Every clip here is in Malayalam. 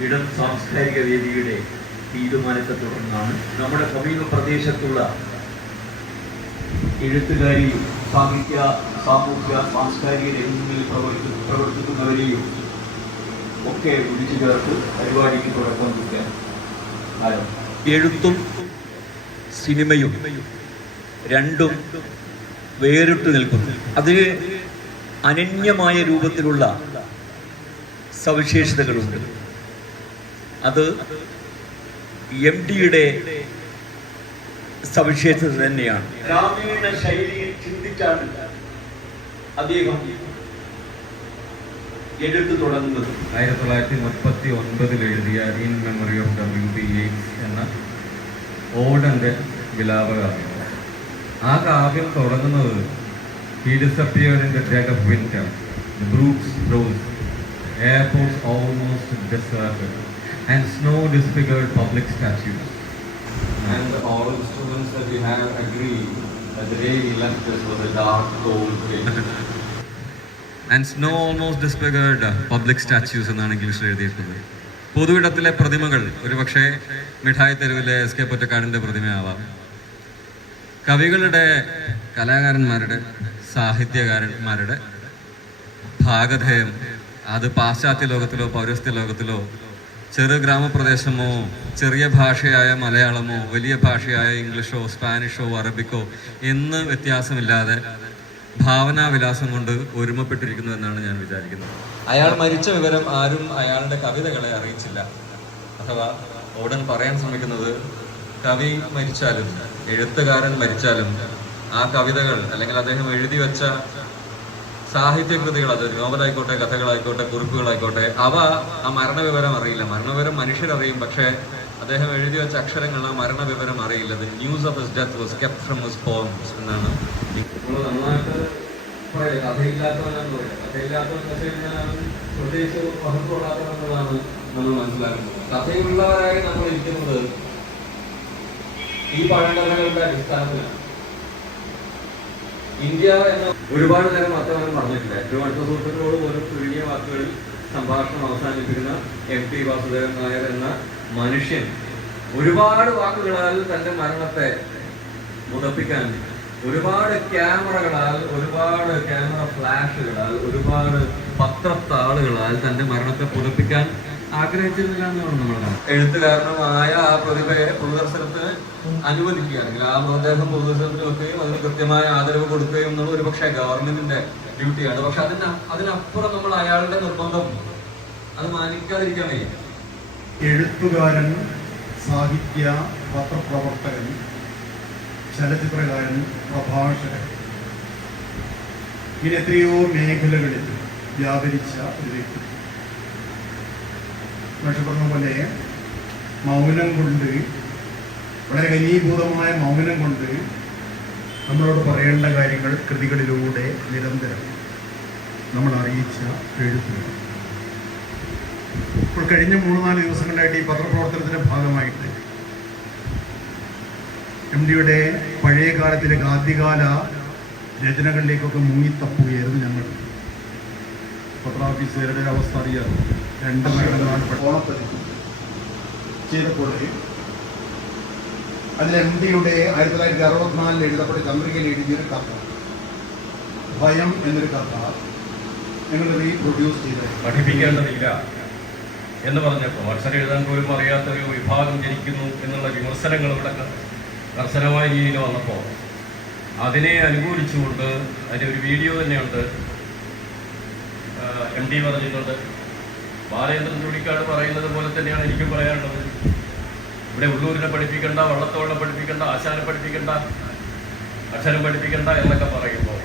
ഇടം സാംസ്കാരിക വേദിയുടെ തീരുമാനത്തെ തുടർന്നാണ് നമ്മുടെ സമീപ പ്രദേശത്തുള്ള എഴുത്തുകാരി സാഹിത്യ സാമൂഹ്യ സാംസ്കാരിക രംഗങ്ങളിൽ പ്രവർത്തി പ്രവർത്തിക്കുന്നവരെയും ഒക്കെ വിളിച്ചു ചേർത്ത് പരിപാടിക്ക് തുടക്കം കുറിക്കാൻ എഴുത്തും സിനിമയും രണ്ടും വേറിട്ട് നിൽക്കുന്നു. അത് അനന്യമായ രൂപത്തിലുള്ള സവിശേഷതകളുണ്ട്. അത് എം ഡിയുടെ സവിശേഷത തന്നെയാണ്. ഗ്രാമീണ ശൈലിയിൽ ചിന്തിച്ചാണ് അദ്ദേഹം എഴുത്ത് തുടങ്ങുന്നത്. ആയിരത്തി തൊള്ളായിരത്തി മുപ്പത്തി ഒൻപതിൽ എഴുതിയ in memory of W B Yeats എന്ന ഓടന്റെ വിലാപകാവ്യം. ആ കാവ്യം തുടങ്ങുന്നത് he disappeared in the dead of winter brooks rose airports almost deserted and snow disfigured public statues. And all the students that we have agreed that the day he left us was a dark, cold day. And snow almost disfigured public statues എന്നാണ് ഇംഗ്ലീഷിൽ എഴുതിയിട്ടുള്ളത് പൊതുവിടത്തിലെ പ്രതിമകൾ ഒരുപക്ഷെ മിഠായി തെരുവിലെ എസ് കെ പൊറ്റക്കാടിന്റെ പ്രതിമയാവാം കവികളുടെ കലാകാരന്മാരുടെ സാഹിത്യകാരന്മാരുടെ ഭാഗധേയം അത് പാശ്ചാത്യ ലോകത്തിലോ പൗരസ്ത്യ ലോകത്തിലോ ചെറു ഗ്രാമപ്രദേശമോ ചെറിയ ഭാഷയായ മലയാളമോ വലിയ ഭാഷയായ ഇംഗ്ലീഷോ സ്പാനിഷോ അറബിക്കോ എന്ന് വ്യത്യാസമില്ലാതെ ഭാവനാവിലാസം കൊണ്ട് ഒരുമപ്പെട്ടിരിക്കുന്നു എന്നാണ് ഞാൻ വിചാരിക്കുന്നത്. അയാൾ മരിച്ച വിവരം ആരും അയാളുടെ കവിതകളെ അറിയിച്ചില്ല. അഥവാ ഉടൻ പറയാൻ ശ്രമിക്കുന്നത് കവി മരിച്ചാലും എഴുത്തുകാരൻ മരിച്ചാലും ആ കവിതകൾ അല്ലെങ്കിൽ അദ്ദേഹം എഴുതി വെച്ച സാഹിത്യകൃതികൾ അത് നോവലായിക്കോട്ടെ കഥകളായിക്കോട്ടെ കുറിപ്പുകളായിക്കോട്ടെ അവ ആ മരണവിവരം അറിയില്ല. മരണവിവരം മനുഷ്യരറിയും പക്ഷേ അദ്ദേഹം എഴുതി വെച്ച അക്ഷരങ്ങൾ ആ മരണവിവരം അറിയില്ല. News of his death was kept from his poems എന്നാണ് നന്നായിട്ട് പറയില്ല കഥയില്ലാത്തവനെന്ന് പറയില്ല കഥയില്ലാത്തവൻ വെച്ച് കഴിഞ്ഞാൽ പ്രത്യേകിച്ച് മഹത്വമുള്ളാത്തവെന്നുള്ളതാണ് നമ്മൾ മനസ്സിലാക്കുന്നത്. കഥയുള്ളവരായി നമ്മൾ ഇരിക്കുന്നത് ഈ പഴങ്കഥകളുടെ അടിസ്ഥാനത്തിലാണ്. ഇന്ത്യ എന്ന ഒരുപാട് നേരം വർത്തമാനം പറഞ്ഞിട്ടില്ല. ഏറ്റവും അടുത്ത സുഹൃത്തുക്കളോട് പോലും ചുരുങ്ങിയ വാക്കുകളിൽ സംഭാഷണം അവസാനിപ്പിക്കുന്ന എം ടി വാസുദേവൻ നായർ എന്ന മനുഷ്യൻ ഒരുപാട് വാക്കുകളാൽ തന്റെ മരണത്തെ മുതപ്പിക്കാൻ ഒരുപാട് ക്യാമറകളാൽ ഒരുപാട് ക്യാമറ ഫ്ലാഷുകളാൽ ഒരുപാട് പത്രത്താളുകളാൽ തന്റെ മരണത്തെ പുതപ്പിക്കാൻ ആഗ്രഹിച്ചിരുന്നില്ല എന്നാണ് നമ്മൾ കാണുന്നത്. എഴുത്തുകാരനുമായ ആ പ്രതിഭയെ പൊതുദർശനത്തിന് അനുവദിക്കുകയാണെങ്കിൽ ആ മൃതദേഹം പൊതുദർശനത്തിന് വെക്കുകയും അതിന് കൃത്യമായ ആദരവ് കൊടുക്കുകയും എന്നുള്ള ഒരു പക്ഷേ ഗവൺമെന്റിന്റെ ഡ്യൂട്ടിയാണ്. പക്ഷെ അതിന് അതിനപ്പുറം നമ്മൾ അയാളുടെ നിർബന്ധം. അത് മാനിക്കാതിരിക്കാൻ വയ്യ. എഴുത്തുകാരൻ സാഹിത്യ പത്രപ്രവർത്തകൻ ചലച്ചിത്രകാരൻ പ്രഭാഷകൻ. ഇങ്ങനെ എത്രയോ മേഖലകളിൽ വ്യാപരിച്ച ഒരു വ്യക്തി. പക്ഷെ പറഞ്ഞ പോലെ മൗനം കൊണ്ട് വളരെ ഘനീഭൂതമായ മൗനം കൊണ്ട് നമ്മളോട് പറയേണ്ട കാര്യങ്ങൾ കൃതികളിലൂടെ നിരന്തരം നമ്മൾ അറിയിച്ച എഴുത്തുകൾ. ഇപ്പോൾ കഴിഞ്ഞ മൂന്ന് നാല് ദിവസങ്ങളായിട്ട് ഈ പത്രപ്രവർത്തനത്തിന്റെ ഭാഗമായിട്ട് എം ഡിയുടെ പഴയ കാലത്തിലെ ആദ്യകാല രചനകളിലേക്കൊക്കെ മുങ്ങിത്തപ്പുകയായിരുന്നു ഞങ്ങൾ. പത്രാഫീസുകാരുടെ അവസ്ഥ അറിയാം രണ്ട് മരണങ്ങളാണ് ഓണപ്പതിപ്പ് അതിൽ എം ഡിയുടെ ആയിരത്തി തൊള്ളായിരത്തി അറുപത്തിനാലിൽ എഴുതപ്പെട്ട ചന്ദ്രികയിൽ എഴുതിയൊരു കഥ. ഭയം എന്നൊരു കഥ ഞങ്ങൾ റീപ്രൊഡ്യൂസ് ചെയ്തത് പഠിപ്പിക്കേണ്ടതില്ല എന്ന് പറഞ്ഞപ്പോൾ അക്ഷരം എഴുതാൻ പോലും അറിയാത്തൊരു വിഭാഗം ജനിക്കുന്നു എന്നുള്ള വിമർശനങ്ങൾ ഇവിടെ കർശനമായ രീതിയിൽ വന്നപ്പോൾ അതിനെ അനുകൂലിച്ചുകൊണ്ട് അതിന്റെ ഒരു വീഡിയോ തന്നെയുണ്ട്. എം ഡി പറഞ്ഞിട്ടുണ്ട്. ബാലേന്ദ്രൻ ചൂടിക്കാട് പറയുന്നത് പോലെ തന്നെയാണ് എനിക്കും പറയാനുള്ളത്. ഇവിടെ ഉള്ളൂരിനെ പഠിപ്പിക്കണ്ട വള്ളത്തോളിനെ പഠിപ്പിക്കണ്ട ആശാനെ പഠിപ്പിക്കണ്ട അക്ഷരം പഠിപ്പിക്കണ്ട എന്നൊക്കെ പറയുമ്പോൾ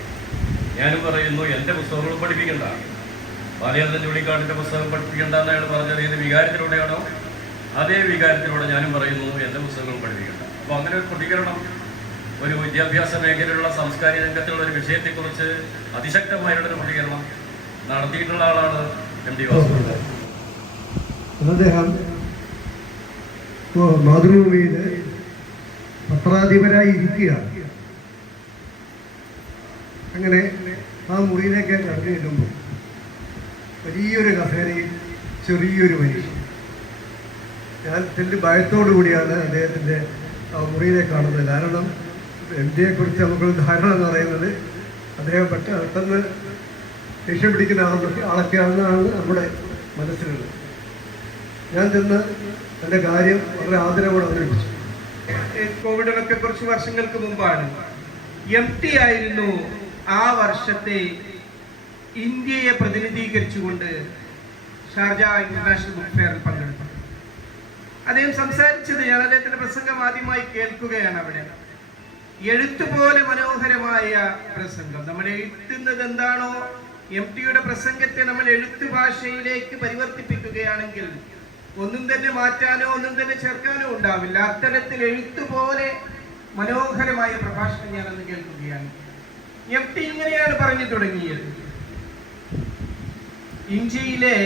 ഞാനും പറയുന്നു എന്റെ പുസ്തകങ്ങളും പഠിപ്പിക്കണ്ട. ബാലചന്ദ്രൻ ചൂടിക്കാടിന്റെ പുസ്തകം പഠിപ്പിക്കണ്ട എന്ന് അയാൾ പറഞ്ഞത്. ഏത് വികാരത്തിലൂടെയാണോ അതേ വികാരത്തിലൂടെ ഞാനും പറയുന്നു എന്റെ പുസ്തകങ്ങളും പഠിപ്പിക്കണ്ട. അപ്പോൾ അങ്ങനെ ഒരു പ്രതികരണം ഒരു വിദ്യാഭ്യാസ മേഖലയിലുള്ള സാംസ്കാരിക രംഗത്തുള്ള ഒരു വിഷയത്തെക്കുറിച്ച് അതിശക്തമായിട്ടുള്ളൊരു പ്രതികരണം നടത്തിയിട്ടുള്ള ആളാണ് എം. ഡി. വാസുദേവൻ. അദ്ദേഹം മാതൃഭൂമിയിൽ പത്രാധിപരായി ഇരിക്കുകയാണ്. അങ്ങനെ ആ മുറിയിലേക്ക് കടന്നു ചെല്ലുമ്പോൾ വലിയൊരു കസേരയിൽ ചെറിയൊരു മനുഷ്യൻ. ഞാൻ ചെല്ലി ഭയത്തോടു കൂടിയാണ് ആ മുറിയിലെ കാണുന്നത്. കാരണം എം നമുക്കൊരു ധാരണ എന്ന് പറയുന്നത് അദ്ദേഹം പെട്ട പെട്ടെന്ന് പിടിക്കുന്ന ആളൊക്കെ ആളൊക്കെയാണെന്നാണ് നമ്മുടെ മനസ്സിലുള്ളത്. ഞാൻ ചെന്ന് എന്റെ കാര്യം വളരെ ആദരവോടെ അവതരിപ്പിച്ചു. കോവിഡിനൊക്കെ കുറച്ച് വർഷങ്ങൾക്ക് മുമ്പാണ്. എം ടി ആയിരുന്നു ആ വർഷത്തെ ഇന്ത്യയെ പ്രതിനിധീകരിച്ചുകൊണ്ട് ഷാർജ ഇന്റർനാഷണൽ ബുക്ക് ഫെയറിൽ പങ്കെടുത്തത്. അദ്ദേഹം സംസാരിച്ചത് ഞാൻ അദ്ദേഹത്തിന്റെ പ്രസംഗം ആദ്യമായി കേൾക്കുകയാണ് അവിടെ. എഴുത്തുപോലെ മനോഹരമായ പ്രസംഗം. നമ്മൾ എഴുത്തുന്നത് എന്താണോ എം ടിയുടെ പ്രസംഗത്തെ നമ്മൾ എഴുത്തു ഭാഷയിലേക്ക് പരിവർത്തിപ്പിക്കുകയാണെങ്കിൽ ഒന്നും തന്നെ മാറ്റാനോ ഒന്നും തന്നെ ചേർക്കാനോ ഉണ്ടാവില്ല. അത്തരത്തിൽ എഴുത്തുപോലെ മനോഹരമായ പ്രഭാഷണം ഞാൻ അന്ന് കേൾക്കുകയാണ്. എം ടി ഇങ്ങനെയാണ് പറഞ്ഞു തുടങ്ങിയത്. ഇന്ത്യയിലെ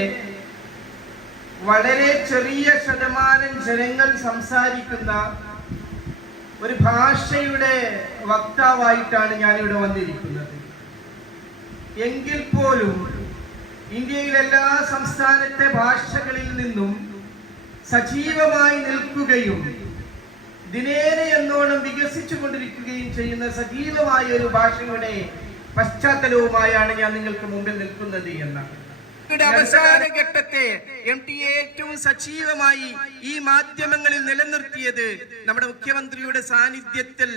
വളരെ ചെറിയ ശതമാനം ജനങ്ങൾ സംസാരിക്കുന്ന ഒരു ഭാഷയുടെ വക്താവായിട്ടാണ് ഞാനിവിടെ വന്നിരിക്കുന്നത്. എങ്കിൽ പോലും ഇന്ത്യയിലെ എല്ലാ സംസ്ഥാനത്തെ ഭാഷകളിൽ നിന്നും സജീവമായി നിൽക്കുകയും ദിനേന എന്നോണം വികസിച്ചു കൊണ്ടിരിക്കുകയും ചെയ്യുന്ന സജീവമായ ഒരു ഭാഷയുടെ പശ്ചാത്തലവുമായാണ് ഞാൻ നിങ്ങൾക്ക് മുമ്പിൽ നിൽക്കുന്നത് എന്നാണ് അവസാന ഘട്ടത്തെ എം ടി ഏറ്റവും സജീവമായി ഈ മാധ്യമങ്ങളിൽ നിലനിർത്തിയത് നമ്മുടെ മുഖ്യമന്ത്രിയുടെ സാന്നിധ്യത്തിൽ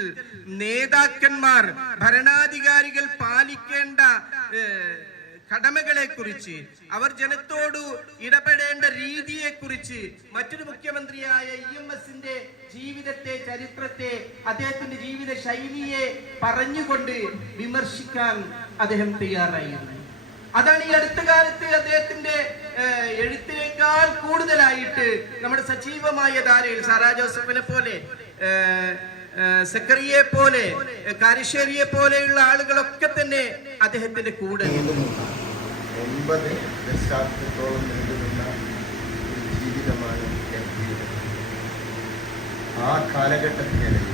നേതാക്കന്മാർ ഭരണാധികാരികൾ പാലിക്കേണ്ട ഏഹ്, കടമകളെ കുറിച്ച് അവർ ജനത്തോട് ഇടപെടേണ്ട രീതിയെ കുറിച്ച് മറ്റൊരു മുഖ്യമന്ത്രിയായ ഇ എം എസിന്റെ ജീവിതത്തെ ചരിത്രത്തെ അദ്ദേഹത്തിന്റെ ജീവിത ശൈലിയെ പറഞ്ഞുകൊണ്ട് വിമർശിക്കാൻ അദ്ദേഹം തയ്യാറായിരുന്നു. അതാണ് ഈ അടുത്ത കാലത്ത് അദ്ദേഹത്തിന്റെ എഴുത്തിനേക്കാൾ കൂടുതലായിട്ട് നമ്മുടെ സജീവമായ ധാരയിൽ സാറാ ജോസഫിനെ പോലെ സെക്രട്ടറിയെ പോലെ കാരിശ്ശേരിയെ പോലെയുള്ള ആളുകളൊക്കെ തന്നെ അദ്ദേഹത്തിന്റെ കൂടെ ഒൻപത് ദശാബ്ദത്തോളം നീണ്ടുനിന്ന ഒരു ജീവിതമാണ് എം പിയുടെ ആ കാലഘട്ടത്തിനിടയിൽ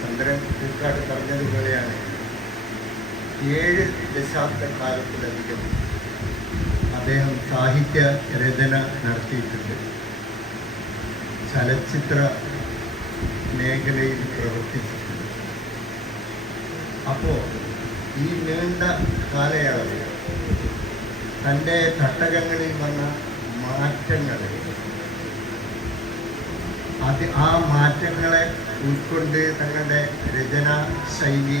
ചന്ദ്രൻ പൂക്കാട് പറഞ്ഞതുപോലെയാണ് ഏഴ് ദശാബ്ദക്കാലത്തിലധികം അദ്ദേഹം സാഹിത്യ രചന നടത്തിയിട്ടുണ്ട്. ചലച്ചിത്ര മേഖലയിൽ പ്രവർത്തിച്ചിട്ടുണ്ട്. അപ്പോൾ ഈ നീണ്ട കാലയളവിൽ തന്റെ തട്ടകങ്ങളിൽ വന്ന മാറ്റങ്ങൾ അത് ആ മാറ്റങ്ങളെ ഉൾക്കൊണ്ട് തങ്ങളുടെ രചനാ ശൈലി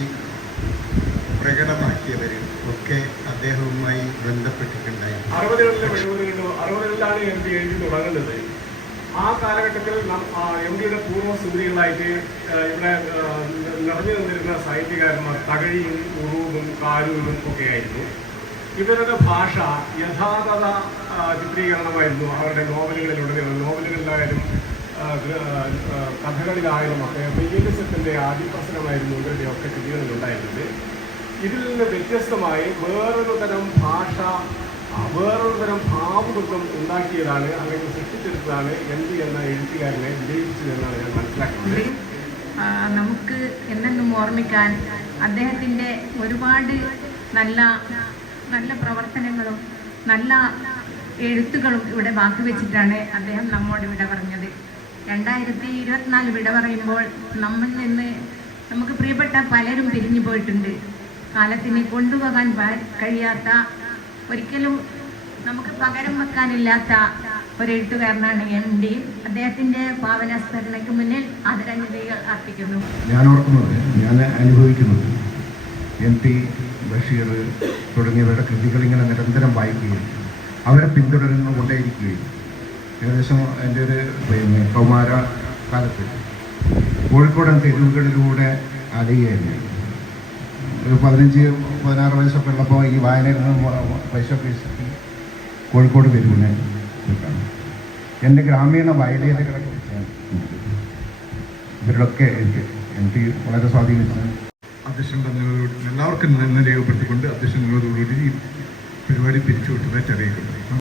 പ്രകടമാക്കിയവർ ഒക്കെ അദ്ദേഹവുമായി ബന്ധപ്പെട്ടിട്ടുണ്ടായിരുന്നു. അറുപതുകളിലും എഴുപതുകളിലും അറുപതുകളിലാണ് എഴുതി തുടങ്ങുന്നത്. ആ കാലഘട്ടത്തിൽ എം ഡിയുടെ പൂർവ പൂർവസുന്ദരികളായിട്ട് ഇവിടെ നിറഞ്ഞു നിന്നിരുന്ന സാഹിത്യകാരന്മാർ തകഴിയും ഉറൂബും കാരൂരും ഒക്കെ ആയിരുന്നു ഇവരുടെ ഭാഷ യഥാതഥ ചിത്രീകരണമായിരുന്നു. അവരുടെ നോവലുകളിലുടനീളം നോവലുകളിലായാലും കഥകളിലായാലും ഒക്കെ റിയലിസത്തിന്റെ ആദിപ്രസരമായിരുന്നു ഇവരുടെ ഒക്കെ കൃതികളിലുണ്ടായിരുന്നത്. ഇതിൽ നിന്ന് വ്യത്യസ്തമായി വേറൊരു തരം ഭാഷ വേറൊരു തരം ഭാവുകത്വം ഉണ്ടാക്കിയതാണ് അല്ലെങ്കിൽ സൃഷ്ടിച്ചെടുത്തതാണ് എന്ത് എന്ന എഴുത്തുകാരനെ വിജയിപ്പിച്ചത് എന്നാണ് ഞാൻ മനസ്സിലാക്കുന്നത്. നമുക്ക് എന്നെന്നും ഓർമ്മിക്കാൻ അദ്ദേഹത്തിന്റെ ഒരുപാട് നല്ല നല്ല പ്രവർത്തനങ്ങളും നല്ല എഴുത്തുകളും ഇവിടെ ബാക്കി വെച്ചിട്ടാണ് അദ്ദേഹം നമ്മോട് വിട പറഞ്ഞത്. രണ്ടായിരത്തി ഇരുപത്തിനാല് വിട പറയുമ്പോൾ നമ്മിൽ നിന്ന് നമുക്ക് പ്രിയപ്പെട്ട പലരും പിരിഞ്ഞു പോയിട്ടുണ്ട്. കാലത്തിന് കൊണ്ടുപോകാൻ കഴിയാത്ത ഒരിക്കലും നമുക്ക് പകരം വെക്കാനില്ലാത്ത ഒരു എഴുത്തുകാരനാണ് എം ഡി. അദ്ദേഹത്തിന്റെ ഭാവനാസ്മരണയ്ക്ക് മുന്നിൽ ആദരാഞ്ജലികൾ അർപ്പിക്കുന്നു. ഞാൻ ഓർക്കുന്നത് ഞാൻ അനുഭവിക്കുന്നത് എം ടി ബഷീർ തുടങ്ങിയവരുടെ കൃതികൾ ഇങ്ങനെ നിരന്തരം വായിക്കുകയും അവരെ പിന്തുടരുന്നു കൊണ്ടേയിരിക്കുകയും ഏകദേശം എന്റെ ഒരു പിന്നെ കൗമാര കാലത്ത് കോഴിക്കോടൻ തെരുവുകളിലൂടെ അലയുകയായിരുന്നു ഒരു പതിനഞ്ച് പതിനാറ് വയസ്സൊക്കെ ഉള്ളപ്പോൾ ഈ വായനയിൽ നിന്ന് പൈസ ഒക്കെ ഇഷ്ടത്തിൽ കോഴിക്കോട് നിൽക്കണം. എന്റെ ഗ്രാമീണ വയലേലകളെ കുറിച്ചാണ് ഇവരിലൊക്കെ എനിക്ക് എനിക്ക് വളരെ സ്വാധീനിച്ചത് അധ്യക്ഷൻ എല്ലാവർക്കും നന്ദി രേഖപ്പെടുത്തിക്കൊണ്ട് അധ്യക്ഷൻ ഈ പരിപാടി പിരിച്ചുവിട്ടതായിട്ട് അറിയിക്കുന്നു.